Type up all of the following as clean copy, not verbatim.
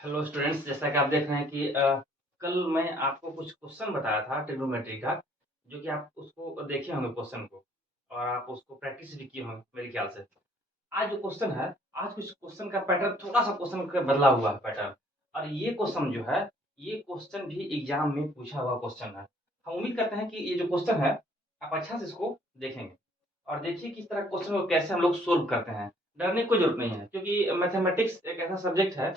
Hello students, जैसा कि आप देख रहे हैं कि कल मैं आपको कुछ क्वेश्चन बताया था ट्रिग्नोमेट्री का, जो कि आप उसको देखे होंगे क्वेश्चन को और आप उसको प्रैक्टिस भी किए होंगे मेरे ख्याल से। आज जो क्वेश्चन है, आज कुछ क्वेश्चन का पैटर्न थोड़ा-सा क्वेश्चन का बदला हुआ है पैटर्न, और ये क्वेश्चन जो है, ये क्वेश्चन भी एग्ज़ाम में पूछा हुआ क्वेश्चन है। हम उम्मीद करते हैं कि ये जो क्वेश्चन है, आप अच्छा से इसको देखेंगे और देखिए किस तरह क्वेश्चन को कैसे हम लोग सोल्व करते हैं। डरने की कोई ज़रूरत नहीं है, क्योंकि मैथमेटिक्स एक ऐसा सब्जेक्ट है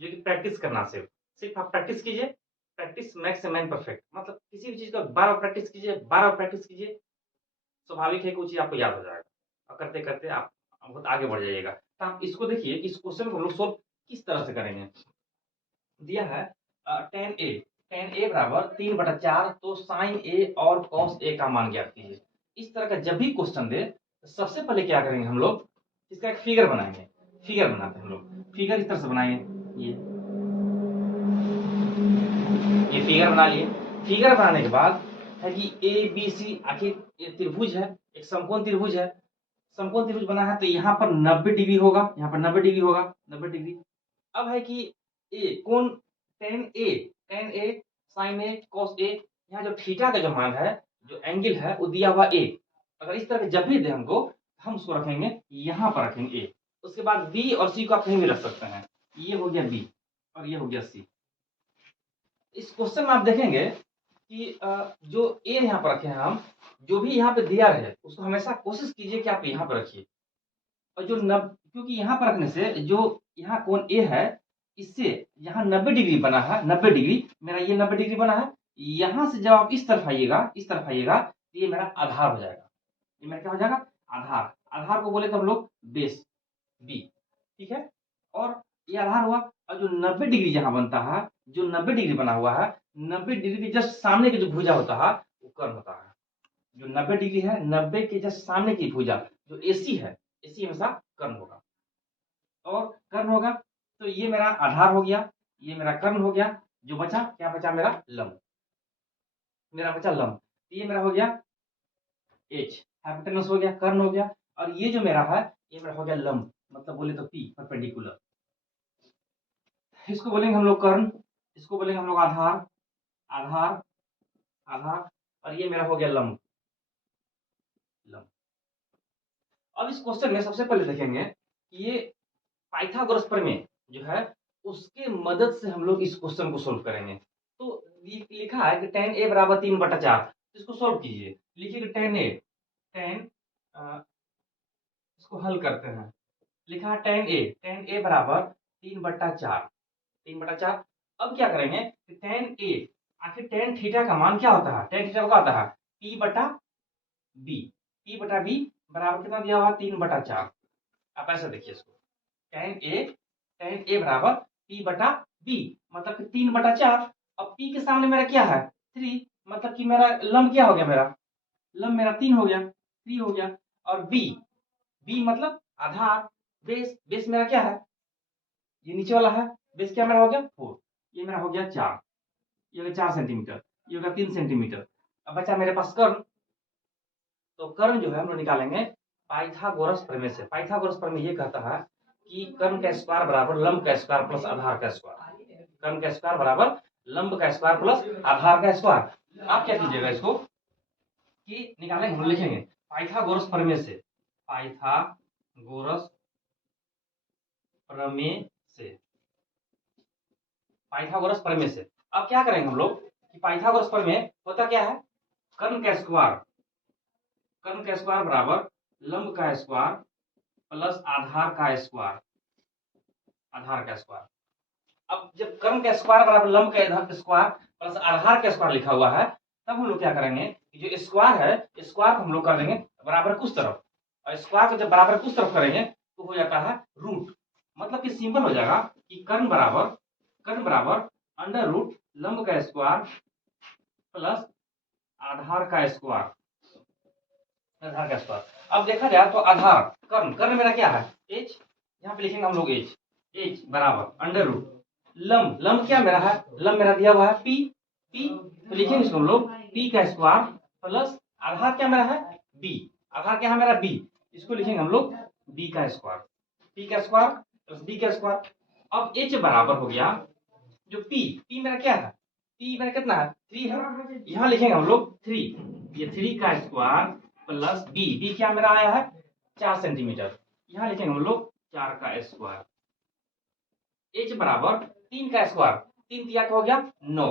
जो कि प्रैक्टिस करना सिर्फ आप प्रैक्टिस कीजिए, practice makes a man perfect. मतलब किसी भी चीज़ को बार-बार प्रैक्टिस कीजिए, बार-बार प्रैक्टिस कीजिए, स्वाभाविक है कि वो चीज़ आपको याद हो जाएगा और करते-करते आप बहुत आगे बढ़ जाइएगा। तो आप इसको देखिए कि इस क्वेश्चन को हम लोग सोल्व किस तरह से करेंगे। दिया है tan A, tan A बराबर 3/4, तो sin A और cos A का मान ज्ञात कीजिए। इस तरह का जब भी क्वेश्चन दे, तो सबसे पहले क्या करेंगे हम लोग, इसका एक फिगर बनाएँगे। फिगर बनाते हैं हम लोग। फिगर इस तरह से बनाएँगे, ये फिगर बना लिए। फिगर बनाने के बाद है कि ए बी सी, आखिर ये त्रिभुज है, एक समकोण त्रिभुज है। समकोण त्रिभुज बना है तो यहाँ पर 90 डिग्री होगा, यहाँ पर 90 डिग्री होगा, 90 डिग्री। अब है कि ए कोण tan ए sin ए cos ए, यहाँ जो थीटा का जो मान है, जो एंगल है वो दिया हुआ ए। अगर इस तरह के जब भी दे हमको, हम उसको रखेंगे, यहाँ पर रखेंगे ए। उसके बाद बी और सी को आप कहीं भी रख सकते हैं। ये हो गया बी और ये हो गया सी। इस क्वेश्चन में आप देखेंगे कि जो ए यहाँ पर रखे हैं हम, जो भी यहाँ पे दिया रहे, उसको हमेशा कोशिश कीजिए कि आप यहाँ पर रखिए। और जो क्योंकि यहाँ पर रखने से जो यहाँ कोण ए है, इससे यहाँ 90 डिग्री बना है, 90 डिग्री, मेरा ये 90 डिग्री बना है। यहाँ से जब आप इस तरफ आइएगा, तो ये मेरा आधार हो जाएगा। ये मेरा क्या हो जाएगा? आधार। आधार को बोले तो हम लोग बेस, बी, ठीक है? और ये आधार हुआ, और जो 90 डिग्री जहाँ बनता है, जो 90 डिग्री बना हुआ है, 90 डिग्री के जस्ट सामने की जो भुजा होता है, वो कर्ण होता है। जो 90 डिग्री है, 90 के जस्ट सामने की भुजा, जो एसी है, एसी हमेशा कर्ण होगा। और कर्ण होगा, तो ये मेरा आधार हो गया, ये मेरा कर्ण हो गया। जो बचा, क्या बचा मेरा? लंब। मेरा बचा लंब। ये मेरा हो गया एच, हाइपोटेनस हो गया, कर्ण हो गया। और ये जो मेरा है, ये मेरा हो गया लंब, मतलब बोले तो पी, परपेंडिकुलर। इसको बोलेंगे हम लोग कर्ण, इसको बोलेंगे हम लोग आधार, आधार, आधार, और ये मेरा हो गया लंब, लंब। अब इस क्वेश्चन में सबसे पहले देखेंगे कि ये पाइथागोरस प्रमेय जो है, उसके मदद से हम लोग इस क्वेश्चन को सोल्व करेंगे। तो लिखा है कि tan a बराबर 3/4, इसको सोल्व कीजिए। लिखिए कि tan इसको हल करते हैं। लिखा है tan a बराबर 3/4, 3/4। अब क्या करेंगे कि tan a, आखिर tan थीटा का मान क्या होता है? tan थीटा क्या होता है? p बटा b, p बटा b बराबर कितना दिया हुआ? 3/4। आप ऐसा देखिए इसको, tan a बराबर p बटा b, मतलब कि 3/4। अब p के सामने मेरा क्या है? 3, मतलब कि मेरा लंब क्या हो गया? मेरा लंब मेरा 3 हो गया, 3 हो गया। और b मतलब आधार, बेस मेरा क्या है? ये नीचे वाला है। बेस क्या मेरा हो गया? 4। ये मेरा हो गया 4, ये हो गया 4 सेंटीमीटर, ये हो गया 3 सेंटीमीटर। अब बचा मेरे पास कर्ण। तो कर्ण जो है हम लोग निकालेंगे पाइथागोरस प्रमेय से। पाइथागोरस प्रमेय ये कहता है कि कर्ण का स्क्वायर बराबर लंब का स्क्वायर प्लस आधार का स्क्वायर। कर्ण का स्क्वायर बराबर लंब का स्क्वायर प्लस आधार का स्क्वायर। आप क्या कीजिएगा इसको कि निकालेंगे, हम लिखेंगे पाइथागोरस प्रमेय से, पाइथागोरस प्रमेय से, पाइथागोरस प्रमेय से। अब क्या करेंगे हम लोग कि पाइथागोरस प्रमेय होता क्या है? कर्ण का स्क्वायर, कर्ण का स्क्वायर बराबर लंब का स्क्वायर प्लस आधार का स्क्वायर, आधार का स्क्वायर। अब जब कर्ण का स्क्वायर बराबर लंब का स्क्वायर प्लस आधार का स्क्वायर लिखा हुआ है, तब हम लोग क्या करेंगे कि जो स्क्वायर है, स्क्वायर को हम लोग कर देंगे बराबर कुछ तरफ, और स्क्वायर को जब बराबर कुछ तरफ करेंगे तो हो जाता है रूट। मतलब कि सिंपल हो जाएगा कि कर्ण बराबर अंडर रूट लंब का स्क्वायर प्लस आधार का स्क्वायर, आधार का स्क्वायर। अब देखा जाए तो आधार, कर्ण, कर्ण मेरा क्या है? एच। यहाँ पे लिखेंगे हम लोग एच, एच बराबर अंडर रूट लंब, लंब क्या मेरा है? लंब मेरा दिया हुआ है पी, पी, तो लिखेंगे इसको हम लोग पी का स्क्वायर प्लस आधार क्या मेरा है? बी, आधार क्या है मेरा? बी, इसको लिखेंगे हम लोग बी का स्क्वायर, पी का स्क्वायर प्लस बी का स्क्वायर। अब एच बराबर हो गया जो पी मेरा क्या है, पी मेरा कितना है 3 है, यहाँ लिखेंगे हम लोग 3, ये 3 का स्क्वायर प्लस बी क्या मेरा आया है 4 सेंटीमीटर, यहाँ लिखेंगे हम लोग 4 का स्क्वायर। एच बराबर 3 का स्क्वायर, 3 तिया हो गया 9,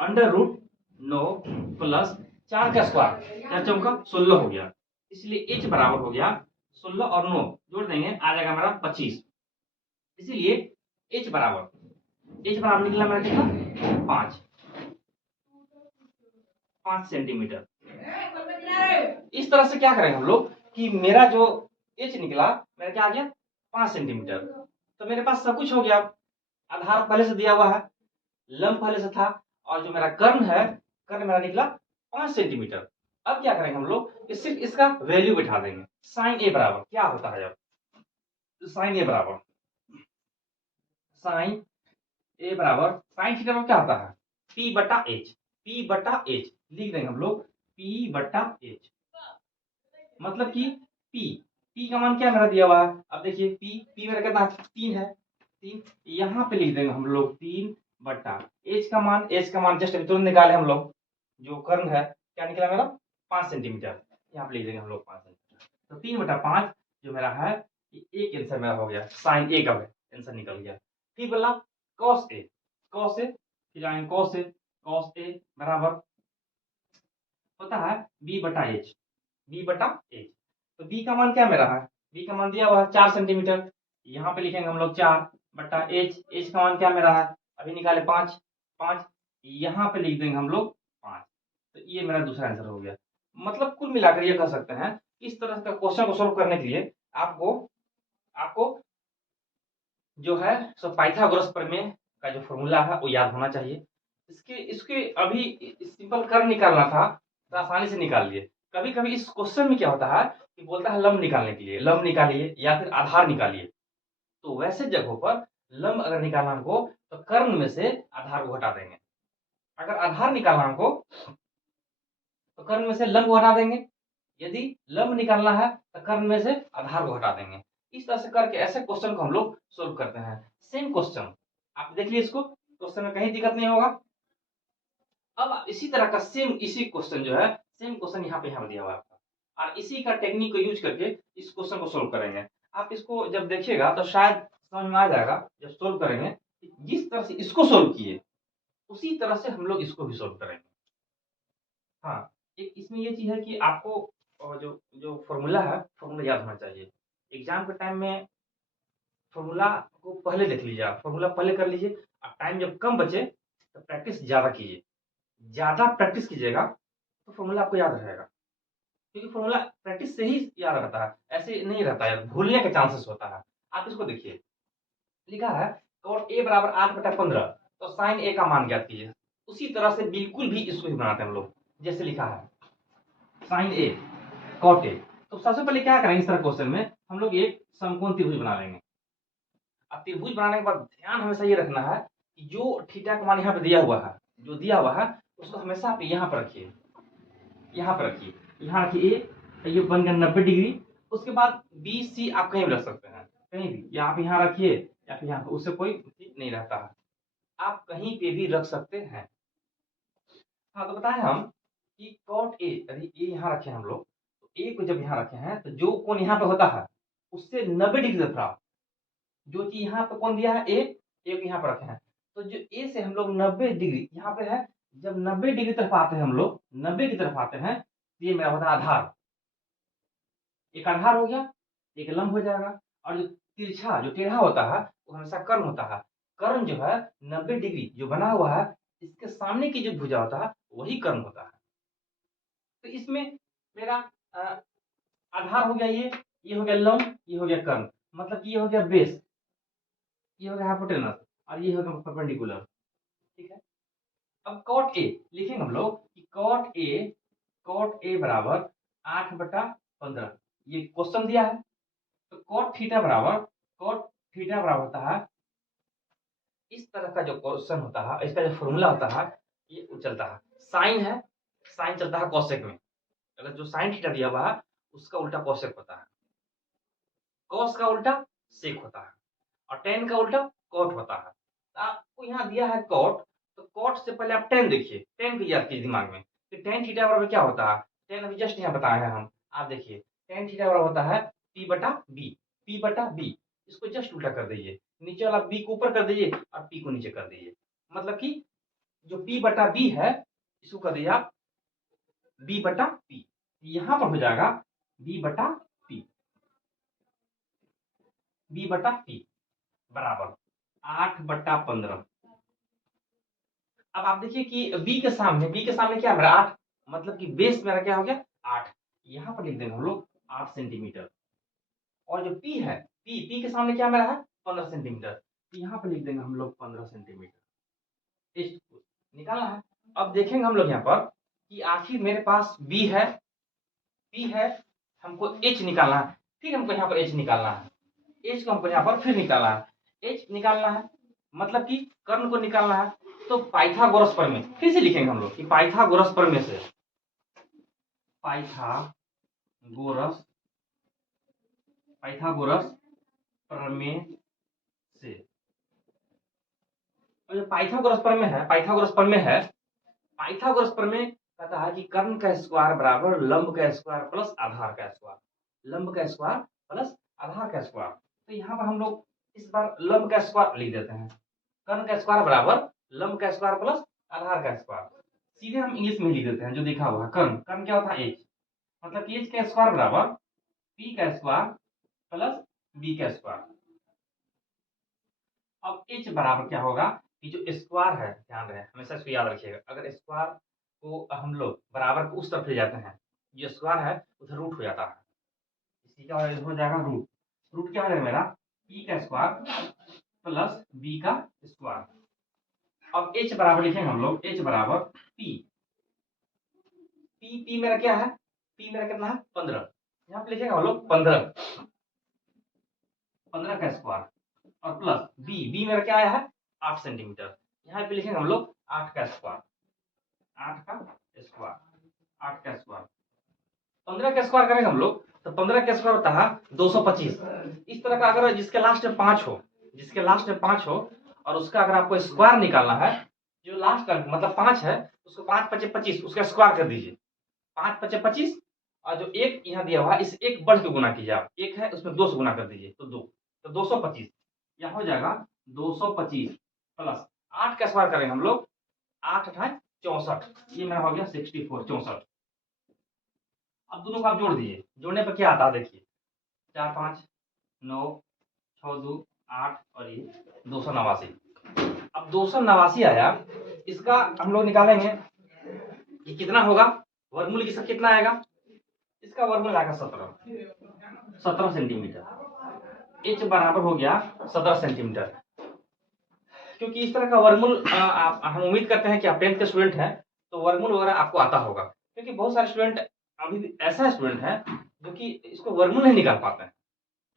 अंडर रूट 9 प्लस 4 का स्क्वायर 4 चौका 16 हो गया, इसलिए एच बराबर हो गया 16 और 9 जोड़ देंगे आ जाएगा मेरा 25। इसीलिए एच बराबर निकला मेरा कितना 5 सेंटीमीटर। इस तरह से क्या करेंगे हम लोग कि मेरा जो एच निकला मेरा क्या आ गया 5 सेंटीमीटर, तो मेरे पास सब कुछ हो गया, आधार पहले से दिया हुआ है, लंब पहले से था, और जो मेरा कर्ण है कर्ण मेरा निकला 5 सेंटीमीटर। अब क्या करेंगे हम लोग कि सिर्फ इसका वैल्यू बिठा देंगे। साइन ए बराबर क्या होता है, जब साइन ए बराबर साइन थीटा क्या होता है P बटा एच लिख देंगे हम लोग P बटा एच, मतलब कि P का मान क्या मेरा दिया हुआ है, अब देखिए P मेरा कितना 3 है, 3 यहाँ पे लिख देंगे हम लोग 3 बटा एच का मान जस्ट अभी तुरंत निकाले हम लोग, जो कर्ण है क्या निकला मेरा 5 सेंटीमीटर, यहाँ पे लिख देंगे हम लोग 5 सेंटीमीटर, तो 3 बटा 5 जो मेरा है एक आंसर मेरा हो गया, साइन ए का आंसर निकल गया। फिर बोला कॉस ए, फिर आएंगे कॉस ए बराबर होता है बी बटा एच, तो बी का मान क्या मेरा है, बी का मान दिया हुआ है 4 सेंटीमीटर, यहाँ पे लिखेंगे हम लोग 4 बटा एच का मान क्या मेरा है अभी निकाले 5 यहाँ पे लिख देंगे हम लोग 5, तो ये मेरा दूसरा आंसर हो गया। मतलब कुल मिलाकर ये कह सकते हैं इस तरह का क्वेश्चन को सोल्व करने के लिए आपको जो है सो पाइथागोरस प्रमेय का जो फॉर्मूला है वो याद होना चाहिए। इसके अभी सिंपल कर निकालना था तो आसानी से निकाल लिए। कभी कभी इस क्वेश्चन में क्या होता है कि बोलता है लंब निकालने के लिए, लंब निकालिए या फिर आधार निकालिए, तो वैसे जगहों पर लंब अगर निकालना हमको तो कर्ण में से आधार को हटा देंगे, अगर आधार निकालना हमको तो कर्ण में से लंब को हटा देंगे, यदि लंब निकालना है तो कर्ण में से आधार को हटा देंगे। इस तरह से करके ऐसे क्वेश्चन को हम लोग सोल्व करते हैं। सेम क्वेश्चन आप देख लीजिए, इसको क्वेश्चन में कहीं दिक्कत नहीं होगा। अब इसी तरह का इसी क्वेश्चन जो है सेम क्वेश्चन यहाँ पे दिया हुआ है आपका, और इसी का टेक्निक को यूज करके इस क्वेश्चन को सोल्व करेंगे। आप इसको जब देखिएगा तो शायद समझ में आ जाएगा, जब सोल्व करेंगे जिस तरह से इसको सोल्व किए उसी तरह से हम लोग इसको भी सोल्व करेंगे। हाँ, एक इसमें ये चीज है कि आपको जो जो फॉर्मूला है फॉर्मूला याद होना चाहिए। एग्जाम के टाइम में फॉर्मूला को पहले देख लीजिए, आप फॉर्मूला पहले कर लीजिए, और टाइम जब कम बचे तो प्रैक्टिस ज़्यादा कीजिए। ज़्यादा प्रैक्टिस कीजिएगा तो फॉर्मूला आपको याद रहेगा, क्योंकि फॉर्मूला प्रैक्टिस से ही याद रहता है, ऐसे नहीं रहता है, भूलने के चांसेस होता है। आप इसको देखिए, लिखा है cot a बराबर 8/15, तो साइन ए का मान ज्ञात कीजिए। उसी तरह से बिल्कुल भी इसको ही बनाते हैं हम लोग, जैसे लिखा है साइन ए cot a। तो सबसे पहले क्या करेंगे, इस तरह क्वेश्चन में हम लोग एक समकोण त्रिभुज बना लेंगे। अब त्रिभुज बनाने के बाद ध्यान हमेशा ये रखना है कि जो थीटा का मान यहाँ पे दिया हुआ है, जो दिया हुआ है उसको हमेशा आप यहाँ पर रखिए, यहाँ रखिए ए, ये बन गया 90 डिग्री। उसके बाद बी सी आप कहीं भी रख सकते हैं, कहीं भी, या आप यहाँ रखिए या फिर यहाँ पर, उससे कोई नहीं रहता है, आप कहीं पे भी रख सकते हैं। हाँ, तो बताएं हम कि कॉट ए, यदि ए यहाँ रखे हम लोग, तो ए को जब यहाँ रखे हैं तो जो कोण यहाँ पे होता है उससे 90 डिग्री तरफ, जो कि यहाँ पे कौन दिया है ए को यहाँ पे रखे हैं, तो जो ए से हम लोग 90 डिग्री यहाँ पे है, जब 90 डिग्री तरफ आते हैं हम लोग 90 की तरफ आते हैं, तो ये मेरा होता है आधार, एक आधार हो गया, एक लंब हो जाएगा। और जो तिरछा जो टेढ़ा होता है वो हमेशा कर्ण होता है, कर्ण जो है 90 डिग्री जो बना हुआ है इसके सामने की जो भुजा होता है वही कर्ण होता है। तो इसमें मेरा आधार हो गया, ये हो गया लंब, ये हो गया कर्ण, मतलब ये हो गया बेस, ये हो गया हाइपोटेनस, और ये हो गया परपेंडिकुलर। ठीक है, अब कॉट ए लिखेंगे हम लोग कि कॉट ए बराबर 8/15, ये क्वेश्चन दिया है। तो कॉट थीटा बराबर होता है, इस तरह का जो क्वेश्चन होता है, इसका जो फॉर्मूला होता है ये चलता है, साइन चलता है कोसेक में, अगर जो साइन थीटा दिया हुआ है उसका उल्टा कोसेक होता है, कॉस का उल्टा सेक होता है। और tan का उल्टा cot होता है। तो आपको यहाँ दिया है cot, तो cot से पहले आप tan देखिए, tan को याद कीजिए दिमाग में कि tan थीटा बराबर क्या होता है। tan अभी जस्ट यहाँ बताए हैं हम, आप देखिए tan थीटा बराबर होता है p बटा b, p बटा b। इसको जस्ट उल्टा कर दीजिए, नीचे वाला b को ऊपर कर दीजिए और p को नीचे कर दीजिए, मतलब कि जो p बटा b है इसको कर दीजिए आप b बटा p। यहाँ पर हो जाएगा b बटा p, b बटा p बराबर 8/15। अब आप देखिए कि b के सामने क्या है मेरा 8, मतलब कि बेस मेरा क्या हो गया 8। यहाँ पर लिख देंगे हम लोग 8 सेंटीमीटर। और जो p है, p के सामने क्या मेरा है 15 सेंटीमीटर, तो यहाँ पर लिख देंगे हम लोग 15 सेंटीमीटर। इसको निकालना है। अब देखेंगे हम लोग यहाँ पर कि आखिर मेरे पास b है, p है, हमको h निकालना है। फिर हमको यहाँ पर h निकालना है, h को हमको यहाँ पर फिर निकालना है, h निकालना है मतलब कि कर्ण को निकालना है। तो पाइथागोरस प्रमेय फिर से लिखेंगे हम लोग कि पाइथागोरस प्रमेय से, पाइथागोरस पाइथागोरस प्रमेय से, और जो पाइथागोरस प्रमेय कहता है कि कर्ण का स्क्वायर बराबर लंब का स्क्वायर प्लस आधार का स्क्वायर, लंब का स्क्वायर प्लस आधार का स्क्वायर। तो यहाँ पर हम लोग इस बार लंब का स्क्वायर लिख देते हैं, कर्ण का स्क्वायर बराबर लंब का स्क्वायर प्लस आधार का स्क्वायर। सीधे हम इंग्लिश में लिख देते हैं जो लिखा हुआ है कर्ण, कर्ण क्या होता है h, मतलब कि h का स्क्वायर बराबर p का स्क्वायर प्लस b का स्क्वायर। अब h बराबर क्या होगा कि जो स्क्वायर है, ध्यान रहे हमेशा इसको याद रखिएगा, अगर स्क्वायर को हम लोग बराबर को उस तरफ ले जाते हैं, जो स्क्वायर है उधर रूट हो जाता है, इसी का हो जाएगा रूट। रूट क्या हो जाएगा मेरा p का स्क्वायर प्लस b का स्क्वायर। अब h बराबर लिखेंगे हम लोग, h बराबर p, p मेरा क्या है, p मेरा कितना है 15, यहाँ पे लिखेंगे हम लोग 15 का स्क्वायर और प्लस b मेरा क्या आया है 8 सेंटीमीटर, यहाँ पे लिखेंगे हम लोग 8 का स्क्वायर, 8 का स्क्वायर, 8 का स्क्वायर। 15 का स्क्वायर करेंगे हम लोग तो 15 का स्क्वायर होता है 225। इस तरह का अगर जिसके लास्ट में 5 हो, जिसके लास्ट में 5 हो और उसका अगर आपको स्क्वायर निकालना है, जो लास्ट का मतलब 5 है उसको 5 5 25 उसका स्क्वायर कर दीजिए, 5 5 25 और जो एक यहाँ दिया हुआ है इस एक बढ़ के गुना कीजिए आप, एक है उसमें 2 से गुना कर दीजिए तो 2, तो 225 यहाँ हो जाएगा 225 प्लस 8 का स्क्वायर करेंगे हम लोग, 8 अठाई 64, ये मेरा हो गया 64 64। अब दोनों को आप जोड़ दीजिए, जोड़ने पर क्या आता है देखिए 4 5 9 6 2 8 और ये 289। अब 289 आया, इसका हम लोग निकालेंगे कि कितना होगा, वर्गमूल किसका कितना आएगा, इसका वर्गमूल आएगा 17 सेंटीमीटर। h बराबर हो गया 17 सेंटीमीटर। क्योंकि इस तरह का वर्गमूल हम उम्मीद करते हैं कि आप 10th के स्टूडेंट हैं तो वर्गमूल वगैरह आपको आता होगा, क्योंकि बहुत सारे स्टूडेंट अभी भी ऐसा स्टूडेंट है जो कि इसको वर्गमूल नहीं निकाल पाते हैं।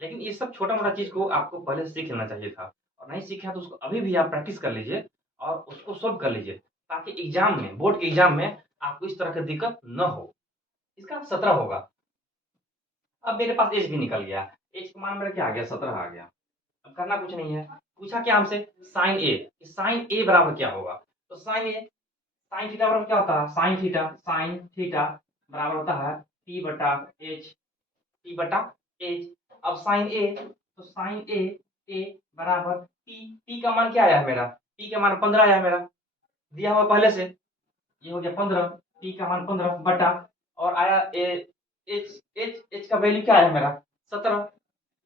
लेकिन ये सब छोटा मोटा चीज को आपको पहले से सीख लेना चाहिए था, और नहीं सीखा तो उसको अभी भी आप प्रैक्टिस कर लीजिए और उसको सोल्व कर लीजिए, ताकि एग्जाम में, बोर्ड के एग्जाम में आपको इस तरह की दिक्कत न हो। इसका 17 होगा। अब मेरे पास एज भी निकल गया, एज का मान मेरा क्या आ गया 17 आ गया। अब करना कुछ नहीं है, पूछा क्या हमसे साइन ए, साइन ए बराबर क्या होगा, तो साइन थीटा बराबर क्या होता है, साइन थीटा बराबर होता है p बटा एच, p बटा एच। अब साइन ए, तो साइन ए बराबर p का मान क्या आया है मेरा, p का मान 15 आया है मेरा, दिया हुआ पहले से, ये हो गया 15, p का मान 15 बटा और आया एच का वैल्यू क्या आया मेरा 17,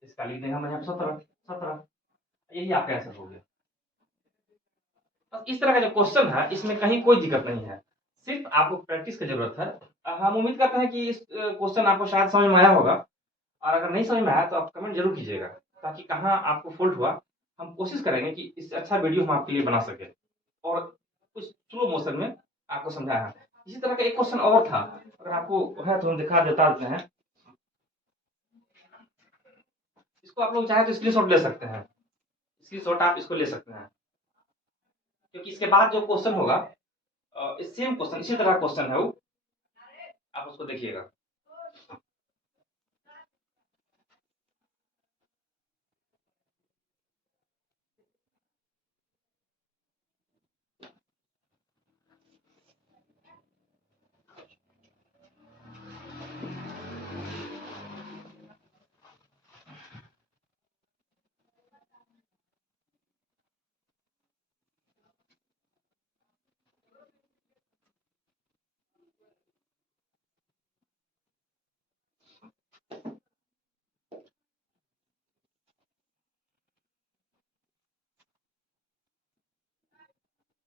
इसका लिख देंगे हम यहाँ 17, यही आपका आंसर हो गया। बस इस तरह का जो क्वेश्चन है इसमें कहीं कोई दिक्कत नहीं है, सिर्फ आपको प्रैक्टिस की जरूरत है। हम उम्मीद करते हैं कि इस क्वेश्चन आपको शायद समझ में आया होगा, और अगर नहीं समझ में आया तो आप कमेंट जरूर कीजिएगा, ताकि कहाँ आपको फॉल्ट हुआ हम कोशिश करेंगे कि इससे अच्छा वीडियो हम आपके लिए बना सके और कुछ स्लो मोशन में आपको समझाया है। इसी तरह का एक क्वेश्चन और था, अगर आपको है तो हम दिखा देते हैं, इसको आप लोग चाहे तो स्क्रीनशॉट ले सकते हैं, स्क्रीनशॉट आप इसको ले सकते हैं, क्योंकि इसके बाद जो क्वेश्चन होगा सेम क्वेश्चन, इसी तरह क्वेश्चन है वो, आप उसको देखिएगा।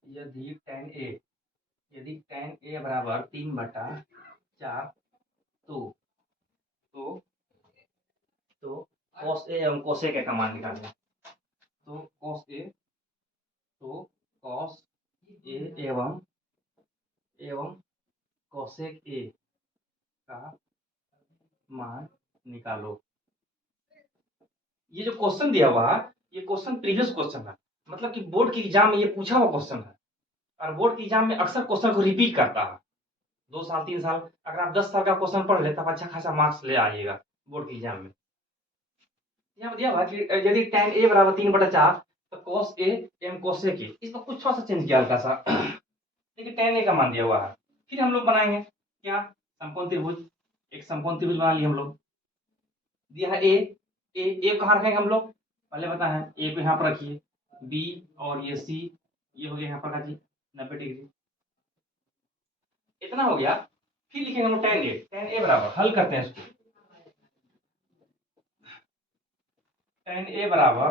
यदि tan a बराबर 3/4 तो cos a एवं cosec a का मान निकालें। तो cos a एवं cosec a का मान निकालो। ये जो क्वेश्चन दिया हुआ है, ये क्वेश्चन प्रीवियस क्वेश्चन है, मतलब कि बोर्ड के एग्जाम में ये पूछा हुआ क्वेश्चन है और बोर्ड के एग्जाम में अक्सर क्वेश्चन को रिपीट करता है। 2 साल 3 साल अगर आप 10 साल का क्वेश्चन पढ़ ले तब अच्छा खासा मार्क्स ले आइएगा बोर्ड के एग्जाम में। यहाँ दिया हुआ कि यदि tan a बराबर 3/4 तो cos a एवं cosec a, इसमें कुछ थोड़ा सा चेंज किया हल्का सा। देखिए tan a का मान दिया हुआ है, फिर हम लोग बनाएंगे क्या, समकोण त्रिभुज। एक समकोण त्रिभुज बना लिए हम लोग। दिया है ए कहाँ रखेंगे हम लोग, पहले बताए हैं, ए को यहाँ पर रखिए, बी और ये सी, ये हो गया यहाँ पर का जी 90 डिग्री। इतना हो गया। फिर लिखेंगे हम लोग tan a बराबर, हल करते हैं इसको। tan a बराबर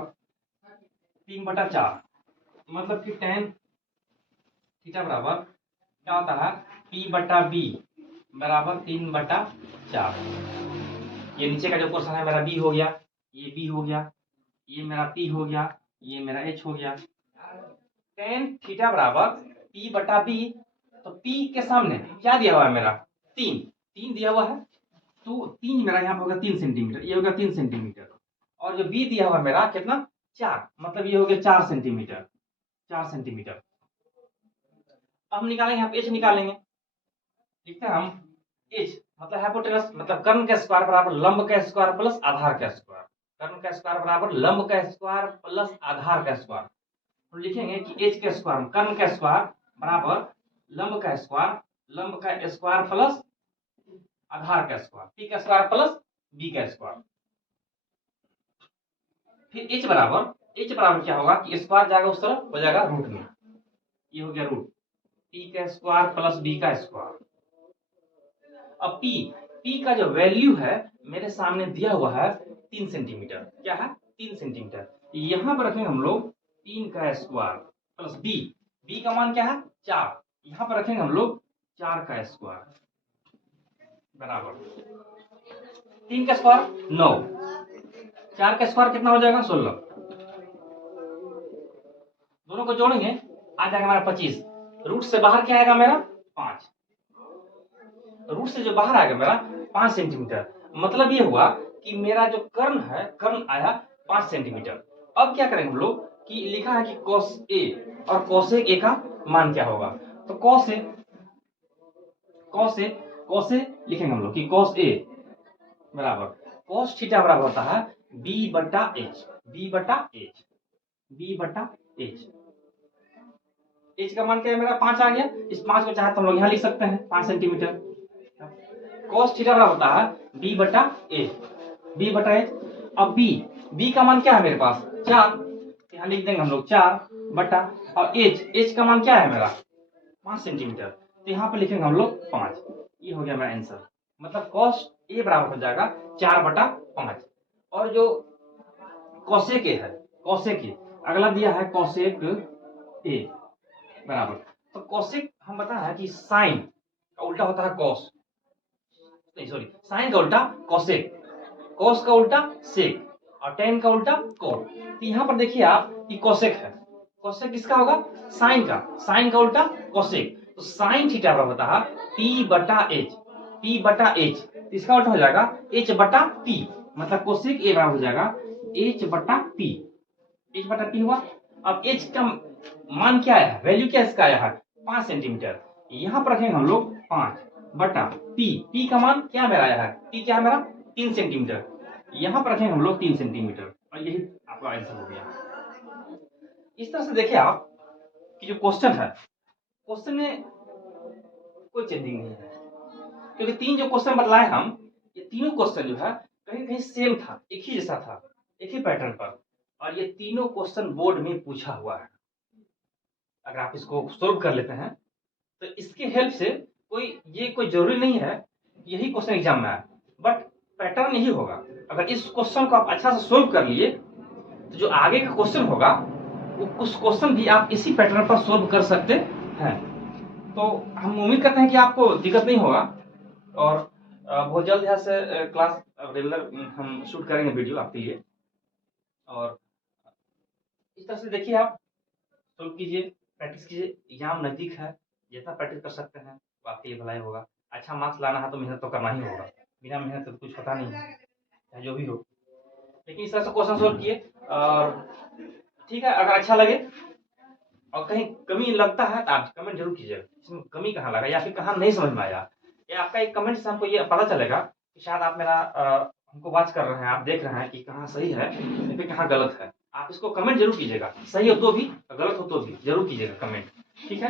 3/4, मतलब कि tan थीटा बराबर क्या होता है, p/b बराबर 3/4। ये नीचे का जो क्वेश्चन है मेरा b हो गया, ये b हो गया, ये मेरा p हो गया, ये मेरा h हो गया। tan थीटा बराबर p/b, तो p के सामने क्या दिया हुआ है मेरा, 3 दिया हुआ है, तो 3 मेरा यहाँ पर होगा 3 सेंटीमीटर, ये होगा 3 सेंटीमीटर, और जो b दिया हुआ मेरा कितना 4, मतलब ये हो गया 4 सेंटीमीटर, 4 सेंटीमीटर। अब हम निकालेंगे, यहाँ पे h निकालेंगे। लिखते हैं हम h मतलब हाइपोटेनस, मतलब कर्ण का स्क्वायर बराबर लंब का स्क्वायर प्लस आधार का स्क्वायर। कर्ण का स्क्वायर बराबर लंब का स्क्वायर प्लस आधार का स्क्वायर। तो लिखेंगे कि h का स्क्वायर, कर्ण का स्क्वायर बराबर लंब का स्क्वायर प्लस आधार का स्क्वायर, p का स्क्वायर प्लस b का स्क्वायर। फिर h बराबर क्या होगा कि स्क्वायर जाएगा उस तरफ, हो जाएगा रूट में, ये हो गया रूट p का स्क्वायर प्लस b का स्क्वायर। अब p का जो वैल्यू है मेरे सामने दिया हुआ है 3 सेंटीमीटर, क्या है 3 सेंटीमीटर। यहाँ पर रखेंगे हम लोग 3 का स्क्वायर प्लस b का मान क्या है 4, यहाँ पर रखेंगे हम लोग 4 का स्क्वायर बराबर 3 का स्क्वायर 9, 4 का स्क्वायर कितना हो जाएगा 16। दोनों को जोड़ेंगे आ जाएगा हमारा 25। रूट से बाहर क्या आएगा मेरा 5, रूट से जो बाहर आएगा मेरा 5 सेंटीमीटर, मतलब ये हुआ कि मेरा जो कर्ण है, कर्ण आया 5 सेंटीमीटर। अब क्या करेंगे हम लोग कि लिखा है कि cos a और cosec a का मान क्या होगा, तो cos a लिखेंगे हम लोग कि cos a बराबर cos थीटा बराबर होता है b/h। h का मान क्या है मेरा 5 आ गया, इस 5 को चाहे तो हम लोग यहाँ लिख सकते हैं 5 सेंटीमीटर। cos थीटा बराबर होता है b/h। अब b का मान क्या है मेरे पास 4, यहाँ लिख देंगे हम लोग 4 बटा, और h का मान क्या है मेरा 5 सेंटीमीटर, तो यहाँ पे लिखेंगे हम लोग 5। ये हो गया मेरा आंसर, मतलब cos a बराबर हो जाएगा 4/5। और जो cosec a है, cosec a अगला दिया है cosec a बराबर, तो cosec हम बताया है कि साइन का उल्टा होता है cos, नहीं सॉरी, साइन का उल्टा cosec, cos का उल्टा sec और tan का उल्टा cot। तो यहाँ पर देखिए आप कि cosec है, cosec किसका होगा साइन का, साइन का उल्टा cosec, तो साइन थीटा बराबर होता है p/h, तो इसका उल्टा हो जाएगा h/p, मतलब cosec a बराबर हो जाएगा h/p हुआ। अब h का मान क्या आया है, वैल्यू क्या इसका आया है 5 सेंटीमीटर, यहाँ पर रखेंगे हम लोग 5/p का मान क्या मेरा आया है, p क्या है मेरा 3 सेंटीमीटर, यहाँ पर रखेंगे हम लोग 3 सेंटीमीटर, और यही आपका आंसर हो गया। इस तरह से देखिए आप कि जो क्वेश्चन है, क्वेश्चन में कोई चेंजिंग नहीं है, क्योंकि 3 जो क्वेश्चन बतलाए हम, ये तीनों क्वेश्चन जो है कहीं कहीं सेम था, एक ही जैसा था, एक ही पैटर्न पर, और ये तीनों क्वेश्चन बोर्ड में पूछा हुआ है। अगर आप इसको सोल्व कर लेते हैं तो इसके हेल्प से कोई जरूरी नहीं है यही क्वेश्चन एग्जाम में आए, बट पैटर्न यही होगा। अगर इस क्वेश्चन को आप अच्छा से सोल्व कर लिए तो जो आगे का क्वेश्चन होगा कुछ क्वेश्चन भी आप इसी पैटर्न पर सोल्व कर सकते हैं। तो हम उम्मीद करते हैं कि आपको दिक्कत नहीं होगा और बहुत जल्द यहाँ से क्लास रेगुलर हम शूट करेंगे वीडियो आपके लिए। और इस तरह से देखिए आप सोल्व कीजिए, प्रैक्टिस कीजिए, एग्जाम नज़दीक है, जितना प्रैक्टिस कर सकते हैं वो आपके लिए भलाई होगा। अच्छा मार्क्स लाना है तो मेहनत तो करना ही होगा, बिना मेहनत के तो कुछ होता नहीं है, चाहे जो भी हो। लेकिन इस तरह से क्वेश्चन सोल्व किए और ठीक है, अगर अच्छा लगे और कहीं कमी लगता है तो आप कमेंट जरूर कीजिएगा, इसमें कमी कहाँ लगा या फिर कहाँ नहीं समझ में आया। या आपका एक कमेंट से हमको ये पता चलेगा कि शायद आप मेरा हमको वॉच कर रहे हैं, आप देख रहे हैं कि कहाँ सही है या फिर कहाँ गलत है। आप इसको कमेंट जरूर कीजिएगा, सही हो तो भी, गलत हो तो भी जरूर कीजिएगा कमेंट, ठीक है।